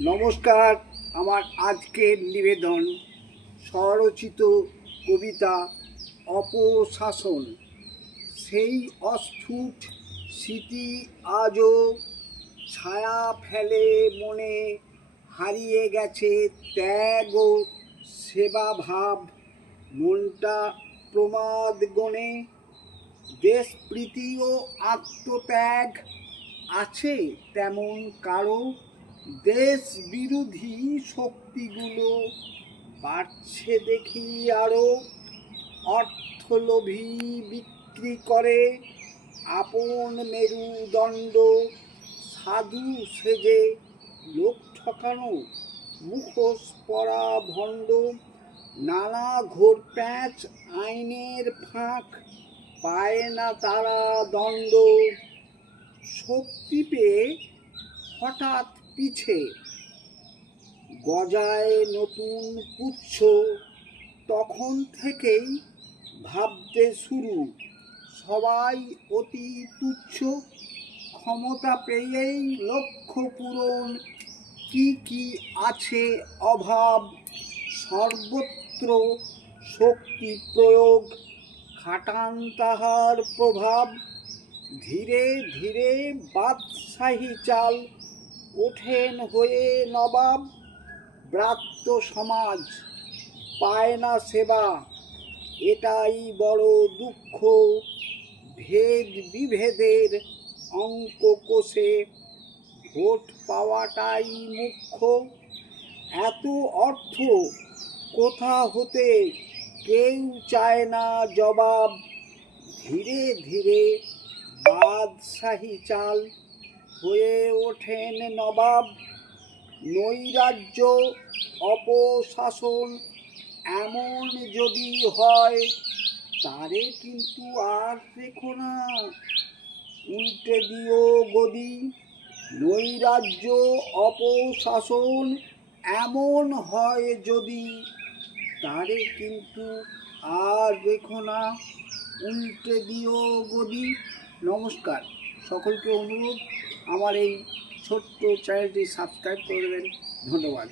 নমস্কার। আমার আজকের নিবেদন স্বরচিত কবিতা অপশাসন। সেই অস্ফুট স্মৃতি আজও ছায়া ফেলে মনে, হারিয়ে গেছে ত্যাগ ও সেবা ভাব। মনটা প্রমাদ গণে, দেশপ্রীতি ও আত্মত্যাগ আছে তেমন কারো। দেশ বিরোধী শক্তিগুলো বাড়ছে দেখি আরো। অর্থলোভী বিক্রি করে আপন মেরুদণ্ড। সাধু সেজে লোক ঠকানো, মুখোশ পরা ভণ্ড। নানা ঘোর প্যাঁচ, আইনের ফাঁক, পায় না তারা দণ্ড। শক্তি পেয়ে হঠাৎ পিছে গজায় নতুন পুচ্ছ। তখন থেকেই ভাবতে শুরু সবাই অতি তুচ্ছ। ক্ষমতা পেয়েই লক্ষ্য পূরণ, কি কি আছে অভাব। সর্বত্র শক্তি প্রয়োগ, খাটান তাহার প্রভাব। ধীরে ধীরে বাদশাহী চাল, ওঠেন হয়ে নবাব। ব্রাত্য সমাজ পায় না সেবা, এটাই বড় দুঃখ। ভেদ বিভেদের অঙ্ক কষে ভোট পাওয়াটাই মুখ্য। এত অর্থ কোথা হতে কেউ চায় না জবাব। ধীরে ধীরে বাদশাহী চাল, হয়ে ওঠেন নবাব। নৈরাজ্য অপশাসন এমন যদি হয়, তারে কিন্তু আর রেখো না, উল্টে দিও গদি। নৈরাজ্য অপশাসন এমন হয় যদি, তারে কিন্তু আর রেখো না, উল্টে দিও গদি। নমস্কার। সকলকে অনুরোধ আমার এই ছোট্ট চ্যানেলটি সাবস্ক্রাইব করে দেবেন। ধন্যবাদ।